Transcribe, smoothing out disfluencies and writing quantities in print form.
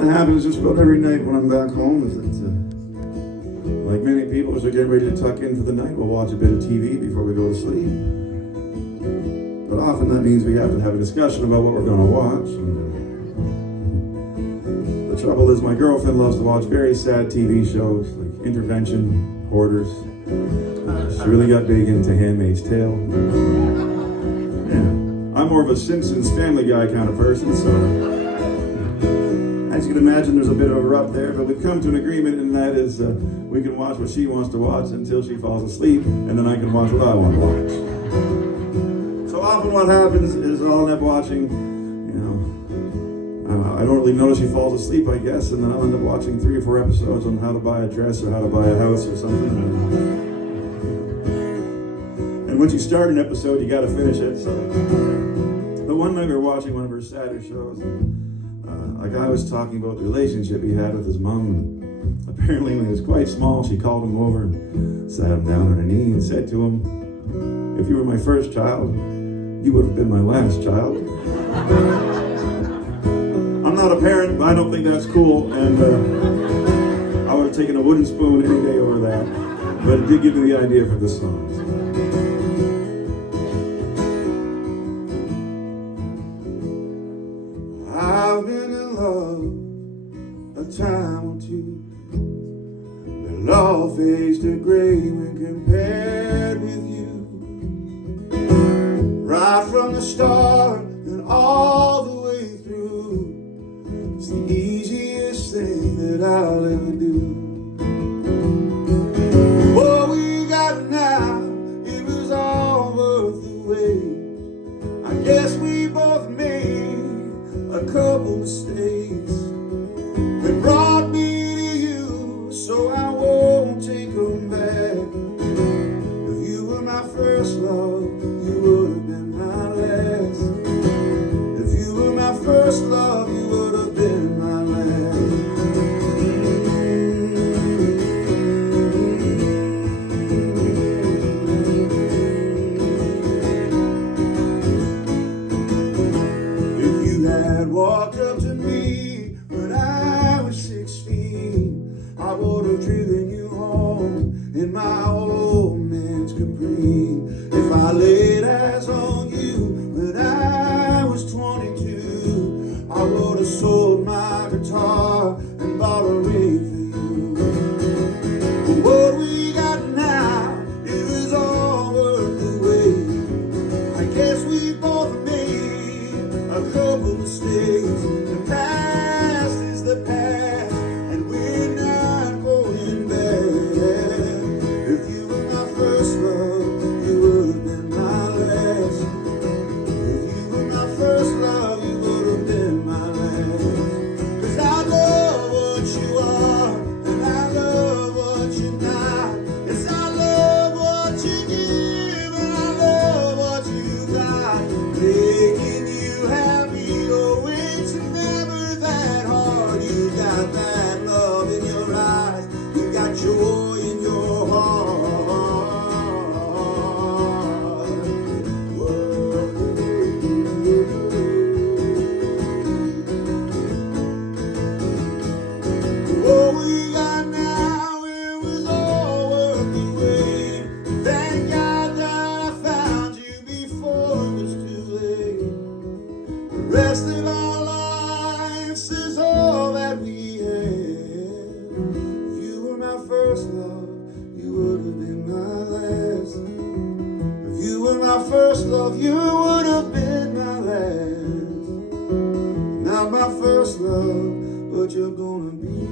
What happens just about every night when I'm back home is that, like many people, as we're getting ready to tuck in for the night, we'll watch a bit of TV before we go to sleep. But often that means we have to have a discussion about what we're going to watch. The trouble is my girlfriend loves to watch very sad TV shows like Intervention, Hoarders. She really got big into Handmaid's Tale. Yeah. I'm more of a Simpsons, Family Guy kind of person, so as you can imagine, there's a bit of a rub there, but we've come to an agreement, and that is we can watch what she wants to watch until she falls asleep, and then I can watch what I want to watch. So often what happens is I'll end up watching, I don't really notice she falls asleep, I guess, and then I'll end up watching 3 or 4 episodes on how to buy a dress or how to buy a house or something. And once you start an episode, you got to finish it. So, but one night we were watching one of her sadder shows. A guy was talking about the relationship he had with his mom. Apparently, when he was quite small, she called him over and sat him down on her knee and said to him, "If you were my first child, you would have been my last child." I'm not a parent, but I don't think that's cool, and I would have taken a wooden spoon any day over that. But it did give me the idea for this song. I've been in love a time or two, but love fades to gray when compared with you. Right from the start and all the way through, it's the easiest thing that I'll ever do. What we got now, it was all worth the wait. I guess we both made a couple mistakes that brought me to you, so I won't take them back. If you were my first love, you would have been my last. If you were my first love, you would have been my last. If you had walked up to me when I was 16, I would have driven you home in my old man's Capri. If I laid eyes on you when I was 22, I would have sold my guitar and bought a ring for you. But what we got now, it was all worth the wait. I guess we both made a couple mistakes. The past is the past, and we're not going back. If you were my first love, you would have been my last. If you were my first love, you would have been my last. 'Cause I love what you are, and I love what you're not. Yes, I love what you give, and I love what you got. Making you happy, oh, it's never that hard. You got that love in your eyes, you got joy in your heart. What we got now, it was all worth the wait. Thank God that I found you before it was too late. The rest of our lives is all that we have. If you were my first love, you would have been my last. If you were my first love, you would have been my last. Not my first love, but you're gonna be